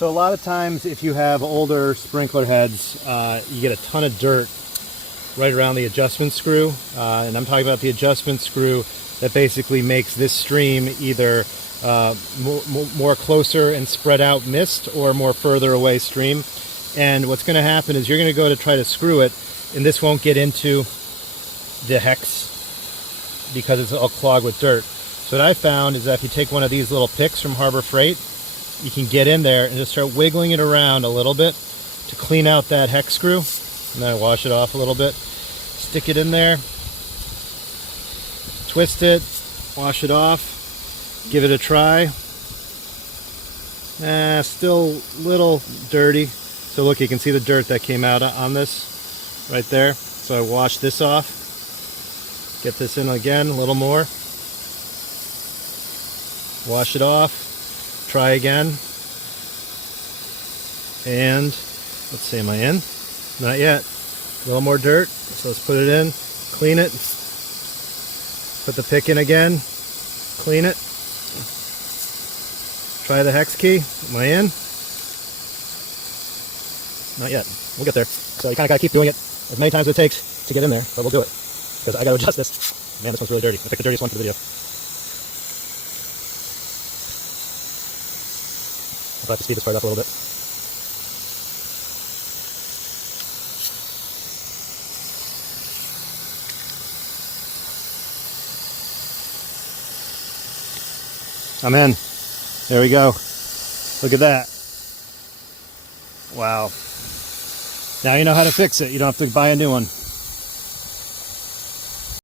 So a lot of times if you have older sprinkler heads, you get a ton of dirt right around the adjustment screw. And I'm talking about the adjustment screw that basically makes this stream either more closer and spread out mist or more further away stream. And what's going to happen is you're going to go to try to screw it, and this won't get into the hex because it's all clogged with dirt. So what I found is that if you take one of these little picks from Harbor Freight, you can get in there and just start wiggling it around a little bit to clean out that hex screw. And then I wash it off a little bit. Stick it in there, twist it, wash it off, give it a try. Still a little dirty. So look, you can see the dirt that came out on this right there. So I wash this off. Get this in again, a little more. Wash it off. Try again. And let's see, am I in? Not yet. A little more dirt. So let's put it in, clean it. Put the pick in again, clean it. Try the hex key. Am I in? Not yet. We'll get there. So you kind of got to keep doing it as many times as it takes to get in there, but we'll do it. Because I got to adjust this. Man, this one's really dirty. I picked the dirtiest one for the video. I'll have to speed this part up a little bit. I'm in. There we go. Look at that. Wow. Now you know how to fix it. You don't have to buy a new one.